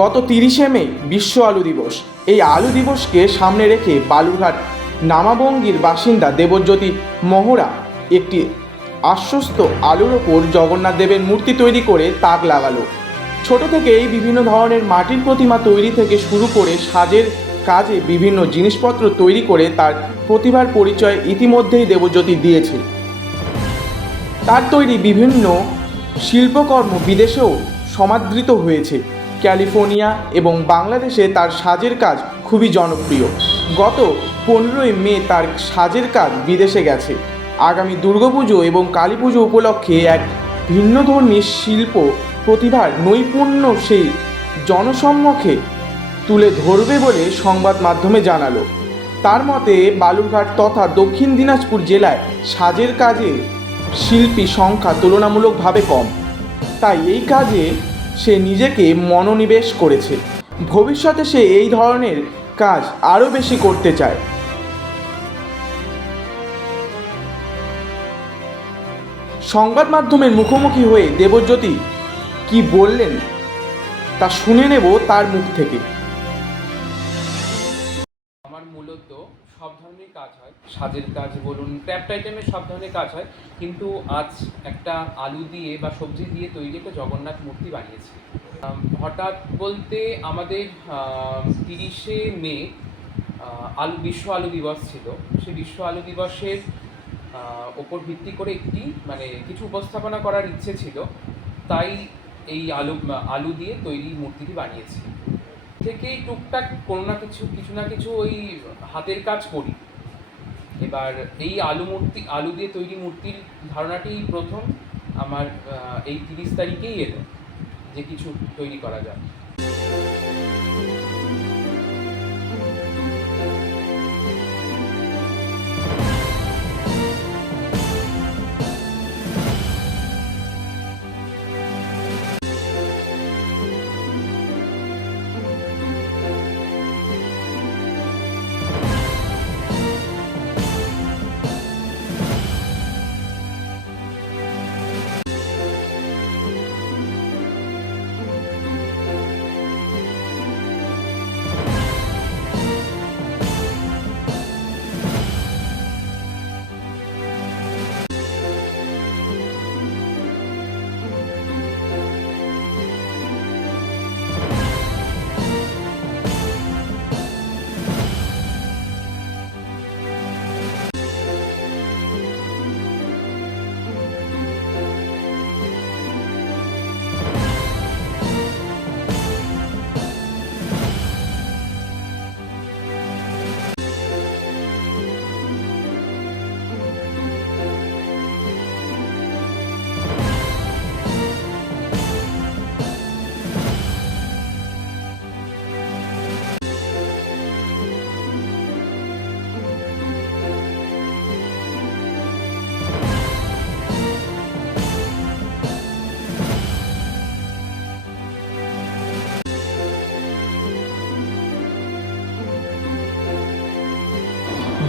গত তিরিশে মে বিশ্ব আলু দিবস। এই আলু দিবসকে সামনে রেখে বালুরঘাট নামাবঙ্গীর বাসিন্দা দেবজ্যোতি মহড়া একটি আশ্বস্ত আলুর ওপর জগন্নাথ দেবের মূর্তি তৈরি করে তাক লাগালো। ছোট থেকেই বিভিন্ন ধরনের মাটির প্রতিমা তৈরি থেকে শুরু করে সাজের কাজে বিভিন্ন জিনিসপত্র তৈরি করে তার প্রতিভার পরিচয় ইতিমধ্যেই দেবজ্যোতি দিয়েছে। তার তৈরি বিভিন্ন শিল্পকর্ম বিদেশেও সমাদৃত হয়েছে। ক্যালিফোর্নিয়া এবং বাংলাদেশে তার সাজের কাজ খুবই জনপ্রিয়। গত পনেরোই মে তার সাজের কাজ বিদেশে গেছে। আগামী দুর্গাপুজো এবং কালী পুজো উপলক্ষে এক ভিন্নধর্মী শিল্প প্রতিভার নৈপুণ্য সেই জনসম্মুখে তুলে ধরবে বলে সংবাদ মাধ্যমে জানালো। তার মতে, বালুরঘাট তথা দক্ষিণ দিনাজপুর জেলায় সাজের কাজে শিল্পী সংখ্যা তুলনামূলকভাবে কম। তাই এই কাজে সে নিজেকে মনোনিবেশ করেছে। ভবিষ্যতে সে এই ধরনের কাজ আরও বেশি করতে চায়। সংবাদ মাধ্যমের মুখোমুখি হয়ে দেবজ্যোতি কি বললেন, তা শুনে নেব তার মুখ থেকে। ধরনের কাজ হয়। সাজের কাজ বলুন ক্র্যাফট আইটেমের সব ধরনের কাজ হয়। কিন্তু আজ একটা আলু দিয়ে বা সবজি দিয়ে তৈরি একটা জগন্নাথ মূর্তি বানিয়েছি। হঠাৎ বলতে আমাদের তিরিশে মে আলু, বিশ্ব আলু দিবস ছিল। সেই বিশ্ব আলু দিবসের ওপর ভিত্তি করে একটি মানে কিছু উপস্থাপনা করার ইচ্ছে ছিল। তাই এই আলু আলু দিয়ে তৈরি মূর্তিটি বানিয়েছি। থেকেই টুকটাক কোনো না কিছু কিছু না কিছু ওই হাতের কাজ করি। এবার এই আলু মূর্তি, আলু দিয়ে তৈরি মূর্তির ধারণাটি প্রথম। আমার এই তিরিশ তারিখেই এলো যে কিছু তৈরি করা যায়